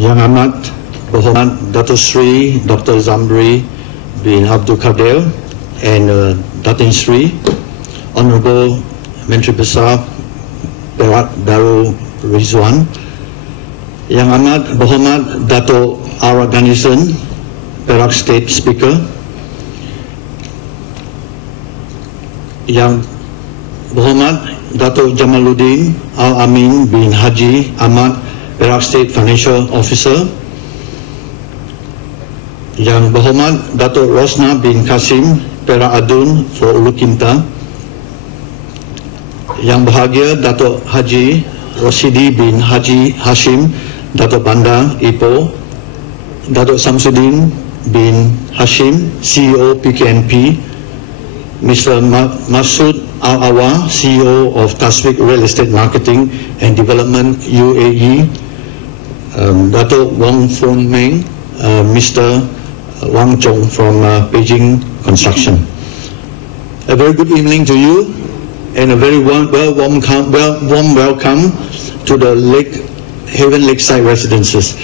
Yang Amat Berhormat Dato Sri Dr. Zamri bin Abdul Kadir and Datin Sri Honorable Menteri Besar Perak Darul Rizwan, Yang Amat Berhormat Dato R. Ganison, Perak State Speaker, Yang Berhormat Dato Jamaluddin Al-Amin bin Haji Ahmad, Perak State Financial Officer, Yang Berhormat Dato Rosna bin Kasim, Perak Adun for Ulu Kinta, Yang Berbahagia Dato Haji Rosidi bin Haji Hashim, Dato Bandar Ipoh, Dato Samsudin bin Hashim, CEO PKNP, Mr. Masud Al-Awa, CEO of Taswik Real Estate Marketing and Development UAE, Dato Wong Fong Meng, Mr. Wang Chong from Beijing Construction. A very good evening to you and a very warm welcome to the Haven Lakeside Residences.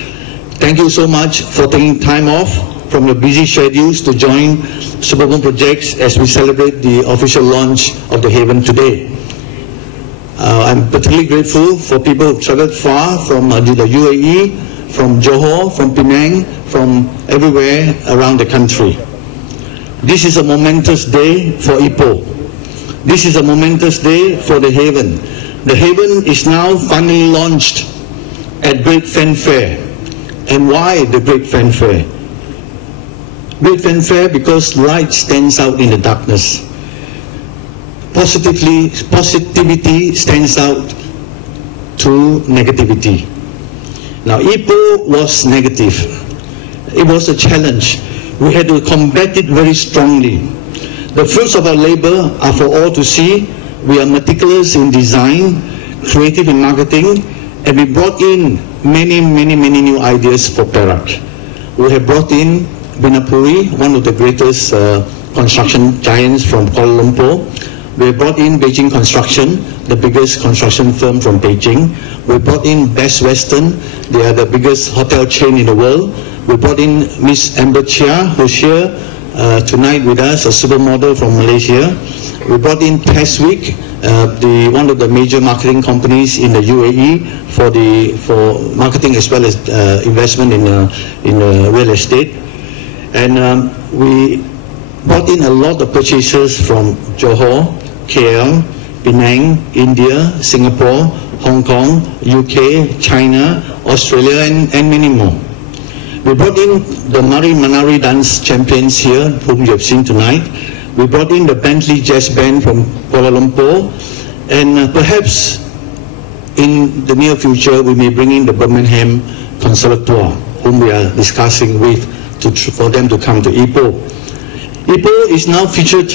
Thank you so much for taking time off from your busy schedules to join Suburban Projects as we celebrate the official launch of the Haven today. I'm particularly grateful for people who traveled far from the UAE, from Johor, from Penang, from everywhere around the country. This is a momentous day for Ipoh. This is a momentous day for the Haven. The Haven is now finally launched at great fanfare. And why the great fanfare? Great fanfare because light stands out in the darkness. Positivity stands out to negativity. Now, Ipoh was negative. It was a challenge. We had to combat it very strongly. The fruits of our labor are for all to see. We are meticulous in design, creative in marketing, and we brought in many new ideas for Perak. We have brought in Binapuri, one of the greatest construction giants from Kuala Lumpur. We brought in Beijing Construction, the biggest construction firm from Beijing. We brought in Best Western, they are the biggest hotel chain in the world. We brought in Miss Amber Chia, who's here tonight with us, a supermodel from Malaysia. We brought in Taswik, one of the major marketing companies in the UAE for marketing as well as investment in real estate. And we brought in a lot of purchasers from Johor, KL, Penang, India, Singapore, Hong Kong, UK, China, Australia, and many more. We brought in the Mari Manari dance champions here, whom you have seen tonight. We brought in the Bentley Jazz Band from Kuala Lumpur, and perhaps in the near future we may bring in the Birmingham Conservatoire, whom we are discussing with for them to come to Ipoh. Ipoh is now featured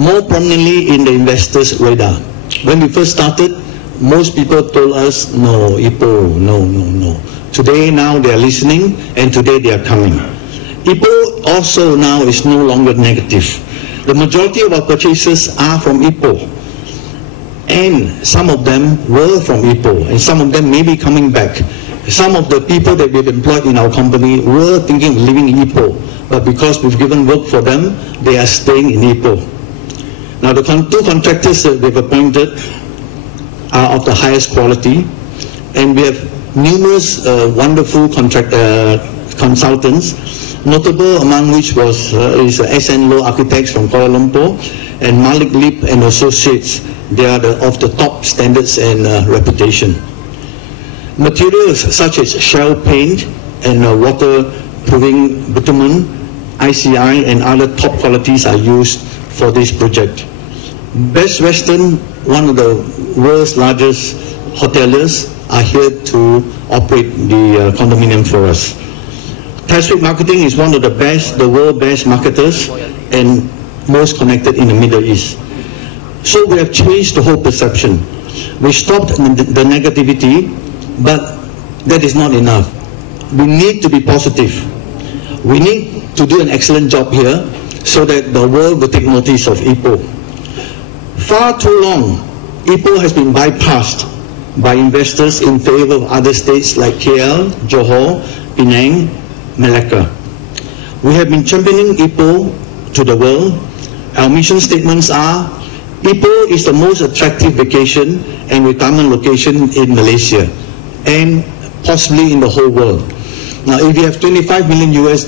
more prominently in the investors' radar. When we first started, most people told us, no, Ipoh, no. Today, now they are listening, and today they are coming. Ipoh also now is no longer negative. The majority of our purchases are from Ipoh, and some of them were from Ipoh, and some of them may be coming back. Some of the people that we've employed in our company were thinking of living in Ipoh, but because we've given work for them, they are staying in Ipoh. Now, the two contractors that we've appointed are of the highest quality, and we have numerous wonderful consultants, notable among which is SN Low Architects from Kuala Lumpur and Malik Lip and Associates. They are of the top standards and reputation. Materials such as shell paint and water-proofing bitumen, ICI and other top qualities are used for this project. Best Western, one of the world's largest hoteliers, are here to operate the condominium for us. Taswik Marketing is one of the world best marketers and most connected in the Middle East. So we have changed the whole perception. We stopped the negativity, but that is not enough. We need to be positive. We need to do an excellent job here so that the world will take notice of Ipoh. Far too long, Ipoh has been bypassed by investors in favor of other states like KL, Johor, Penang, Malacca. We have been championing Ipoh to the world. Our mission statements are: Ipoh is the most attractive vacation and retirement location in Malaysia and possibly in the whole world. Now, if you have $25 million US,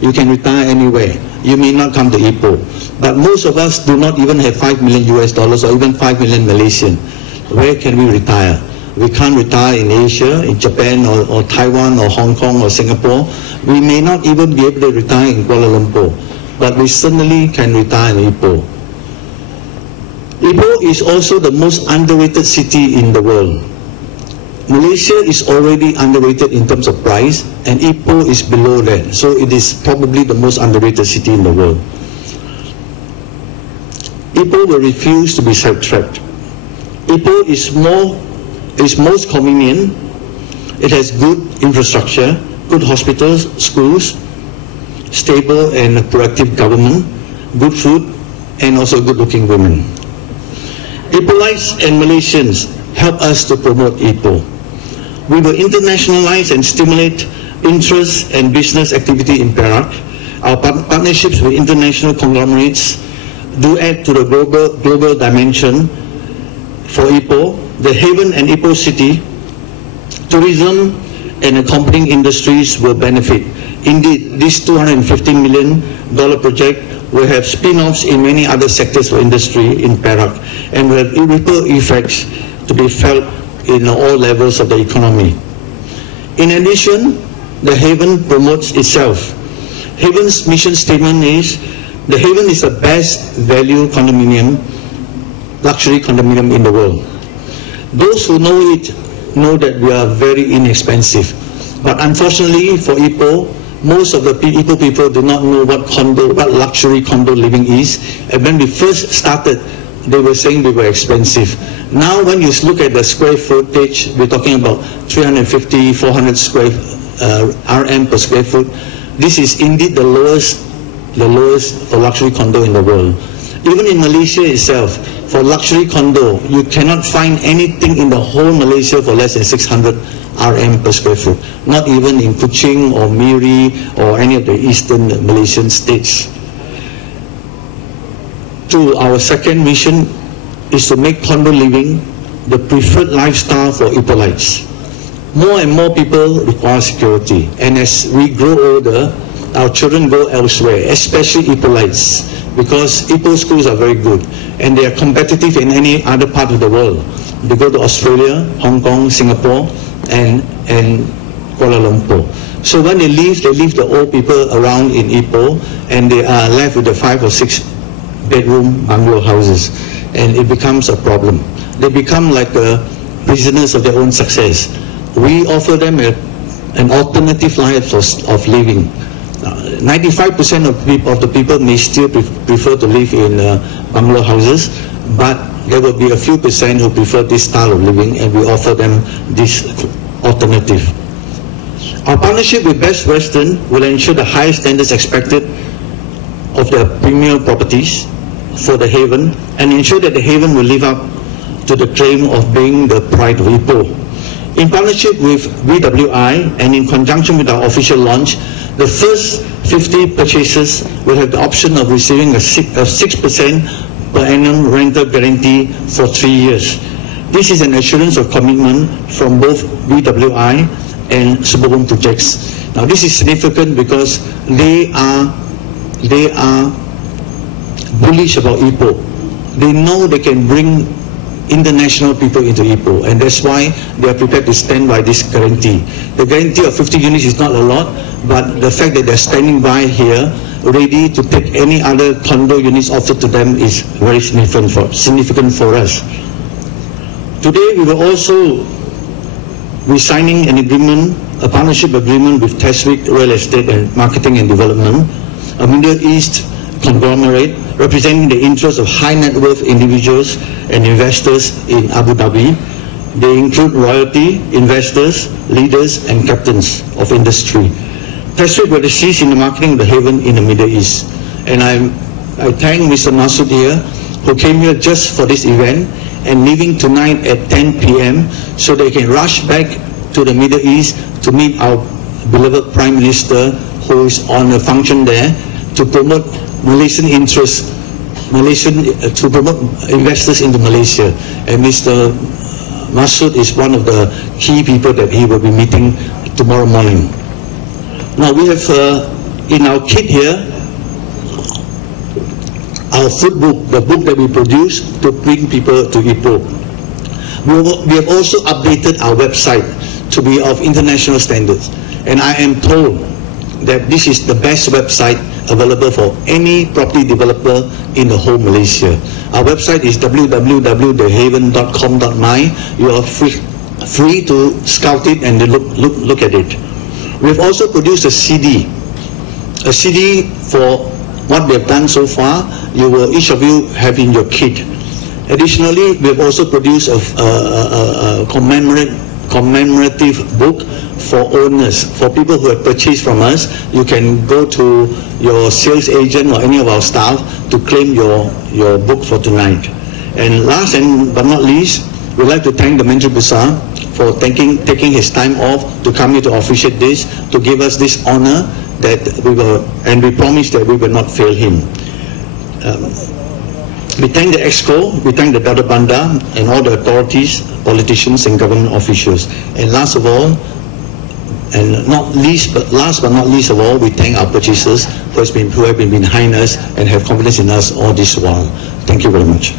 you can retire anywhere. You may not come to Ipoh. But most of us do not even have $5 million US or even 5 million Malaysian. Where can we retire? We can't retire in Asia, in Japan, or Taiwan, or Hong Kong, or Singapore. We may not even be able to retire in Kuala Lumpur. But we certainly can retire in Ipoh. Ipoh is also the most underrated city in the world. Malaysia is already underrated in terms of price, and Ipoh is below that. So it is probably the most underrated city in the world. Ipoh will refuse to be sidetracked. Ipoh is most convenient. It has good infrastructure, good hospitals, schools, stable and proactive government, good food, and also good-looking women. Ipohites and Malaysians help us to promote Ipoh. We will internationalize and stimulate interest and business activity in Perak. Our partnerships with international conglomerates do add to the global dimension for Ipoh. The Haven and Ipoh City, tourism and accompanying industries will benefit. Indeed, this $250 million project will have spin-offs in many other sectors of industry in Perak and will have ripple effects to be felt in all levels of the economy. In addition, the Haven promotes itself. Haven's mission statement is: the Haven is the best value condominium, luxury condominium in the world. Those who know it know that we are very inexpensive. But unfortunately for Ipoh, most of the Ipoh people do not know what luxury condo living is. And when we first started, they were saying we were expensive. Now when you look at the square footage, we're talking about 350, 400 RM per square foot. This is indeed the lowest for luxury condo in the world. Even in Malaysia itself, for luxury condo, you cannot find anything in the whole Malaysia for less than 600 RM per square foot. Not even in Kuching or Miri or any of the eastern Malaysian states. Our second mission is to make condo living the preferred lifestyle for Ipohites. More and more people require security, and as we grow older, our children go elsewhere, especially Ipohites, because Ipoh schools are very good and they are competitive in any other part of the world. They go to Australia, Hong Kong, Singapore, and Kuala Lumpur. So when they leave the old people around in Ipoh, and they are left with the 5 or 6 bedroom bungalow houses, and it becomes a problem. They become like prisoners of their own success. We offer them an alternative life of living. 95% of the people may still prefer to live in bungalow houses, but there will be a few percent who prefer this style of living, and we offer them this alternative. Our partnership with Best Western will ensure the highest standards expected of the premier properties for the Haven, and ensure that the Haven will live up to the claim of being the pride of Ipoh. In partnership with BWI and in conjunction with our official launch, the first 50 purchases will have the option of receiving a 6% per annum rental guarantee for 3 years. This is an assurance of commitment from both BWI and Suburban Projects. Now this is significant because they are bullish about Ipoh. They know they can bring international people into Ipoh, and that's why they are prepared to stand by this guarantee. The guarantee of 50 units is not a lot, but the fact that they're standing by here ready to take any other condo units offered to them is very significant for us. Today we will also be signing an agreement, a partnership agreement with Teswick Real Estate and Marketing and Development, a Middle East conglomerate representing the interests of high net worth individuals and investors in Abu Dhabi. They include royalty, investors, leaders, and captains of industry. Teswick will assist in the marketing of the Haven in the Middle East. And I thank Mr. Masood here, who came here just for this event and leaving tonight at 10 p.m. so they can rush back to the Middle East to meet our beloved Prime Minister, who is on a function there to promote Malaysian interests, to promote investors into Malaysia. And Mr. Masood is one of the key people that he will be meeting tomorrow morning. Now we have in our kit here our food book, the book that we produce to bring people to Ipoh. We have also updated our website to be of international standards, and I am told that this is the best website available for any property developer in the whole Malaysia. Our website is www.thehaven.com.my. You are free to scout it and look at it. We have also produced a CD for what we have done so far. Each of you have in your kit. Additionally, we have also produced a commemorative book for owners, for people who have purchased from us. You can go to your sales agent or any of our staff to claim your book for tonight. And last but not least, we'd like to thank the Menteri Besar for taking his time off to come here to officiate this, to give us this honor that we promise that we will not fail him. We thank the EXCO, we thank the Dato' Bandar and all the authorities, politicians and government officials. And last but not least of all, we thank our purchasers who have been behind us and have confidence in us all this while. Thank you very much.